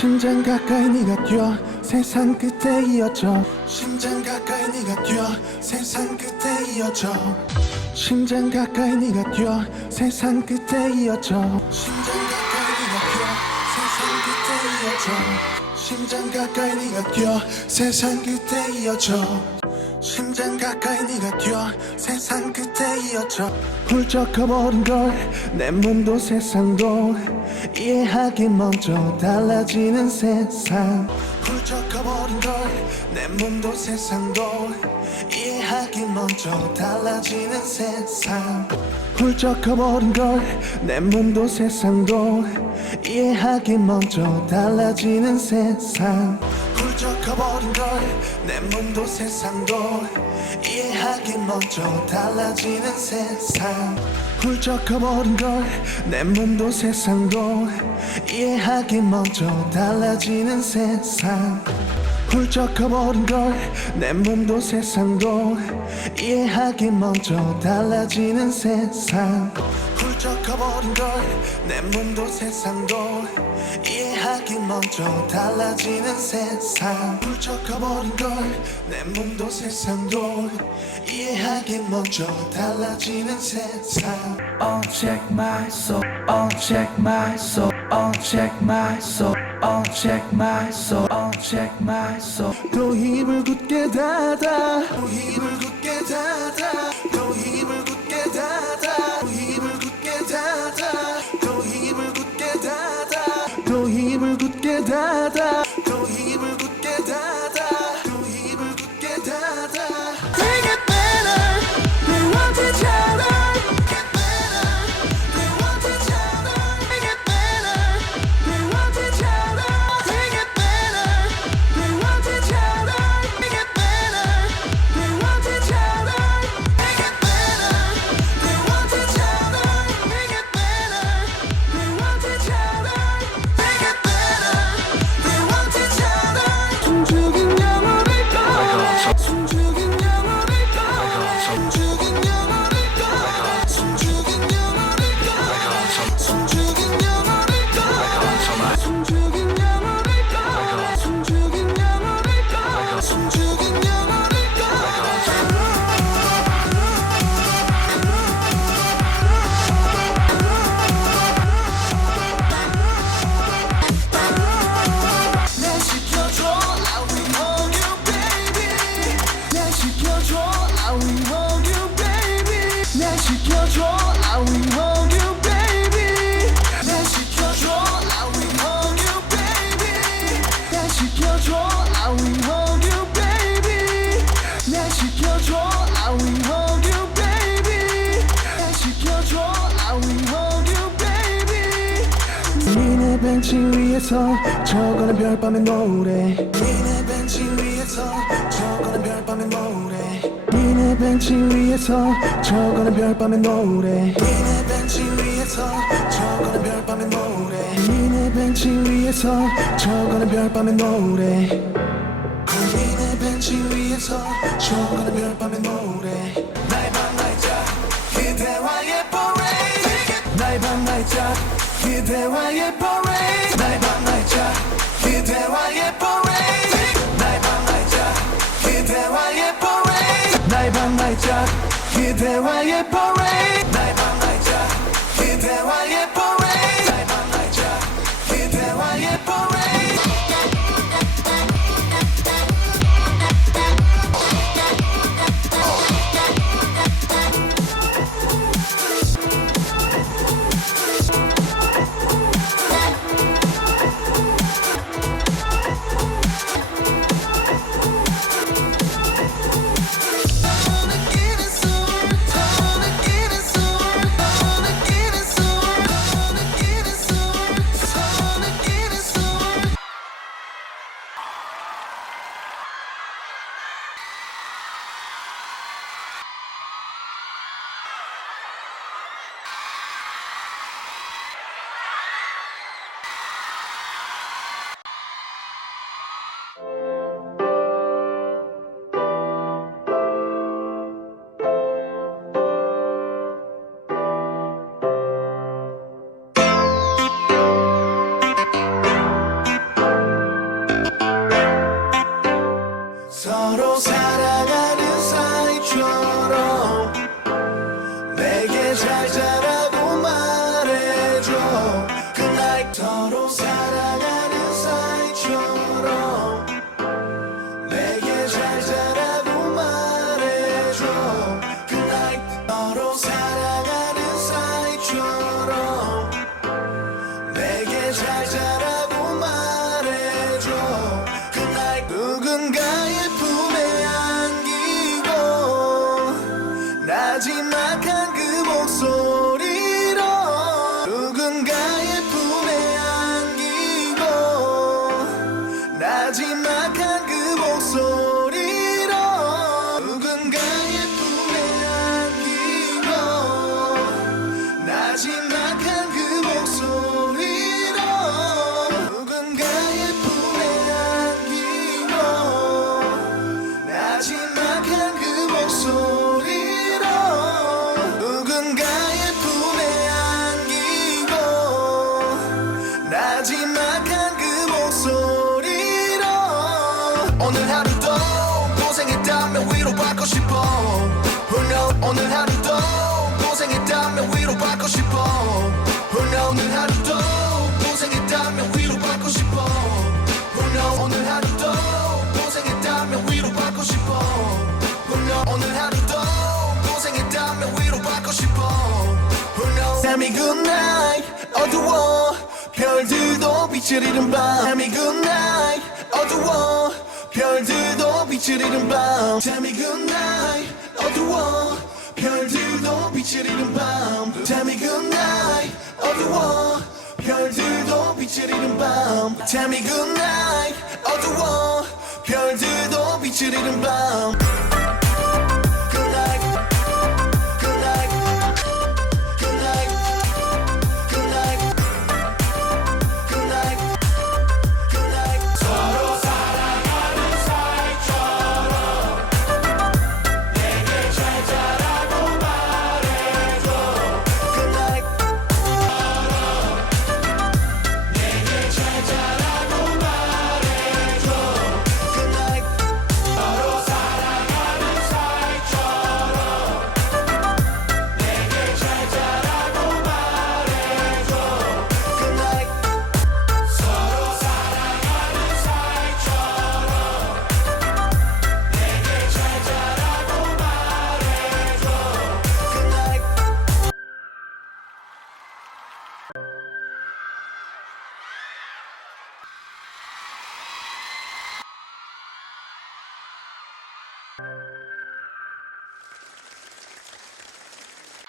심장 가까이 네가 뛰어 세상 끝에 이어져. 심장 가까이 네가 뛰어 세상 끝에 이어져. 심장 가까이 네가 뛰어 세상 끝에 이어져. 심장 가까이 네가 뛰어 세상 끝에 이어져. 심장 가까이 네가 뛰어 세상 끝에 이어져 심장 가까이 네가 뛰어 세상 끝에 이어져. 훌쩍 커버린 걸 내 몸도 세상도 이해하기 먼저 달라지는 세상. 훌쩍 커버린 걸 내 몸도 세상도 이해하기 먼저 달라지는 세상. 훌쩍 커버린 걸 내 몸도 세상도 이해하기 먼저 달라지는 세상. 훌쩍 커버린 걸 내 몸도 세상도 이해하기 먼저 달라지는 세상. 훌쩍 커버린 걸 내 몸도 세상도 이해하기 먼저 달라지는 세상. 훌쩍 커버린 걸 내 몸도 세상도 이해하기 먼저 달라지는 세상 커버린 걸 내 몸도 세상도 이해하기 먼저 달라지는 세상 커버린 걸 내 몸도 세상도 이해하기 먼저 달라지는 세상 Oh check my soul, oh check my soul, oh check my soul, oh check my soul, oh check my soul. 또 힘을 굳게 닫아 또 힘을 굳게 닫아 벤치 위에서 저거는 별밤의 노래. 니네 벤치 위에서 저거는 별밤의 노래. 니네 벤치 위에서 저거는 별밤의 노래. 니네 벤치 위에서 저거는 별밤의 노래. 니네 벤치 위에서 저거는 별밤의 노래. 니네 벤치 위에서 저거는 별밤의 노래. 나의 밤 날짜 그대와의 parade. 나의 밤 날짜 Ideła je porej Najba najcia Ideła je porej Najba najcia Ideła je porej Najba najcia Ideła je porej Najba najcia Ideła je 서로 사랑 나 고생했다면 위로받고 싶어. Who knows? 오늘 하루도 고생했다면 위로받고 싶어. Who knows? 오늘 하루도 고생했다면 위로받고 싶어. Who knows? 오늘 하루도 고생했다면 위로받고 싶어. Who knows? 오늘 하루도 고생했다면 위로받고 싶어. Who Tell me good night. 어두워. 별들도 빛을 잃은 밤. Me good night. 어두워 별들도 빛을 잃은 밤 Tell me good night 어두워 별들도 빛을 잃은 밤 Tell me good night 어두워 별들도 빛을 잃은 밤 Tell me good night 어두워 별들도 빛을 잃은 밤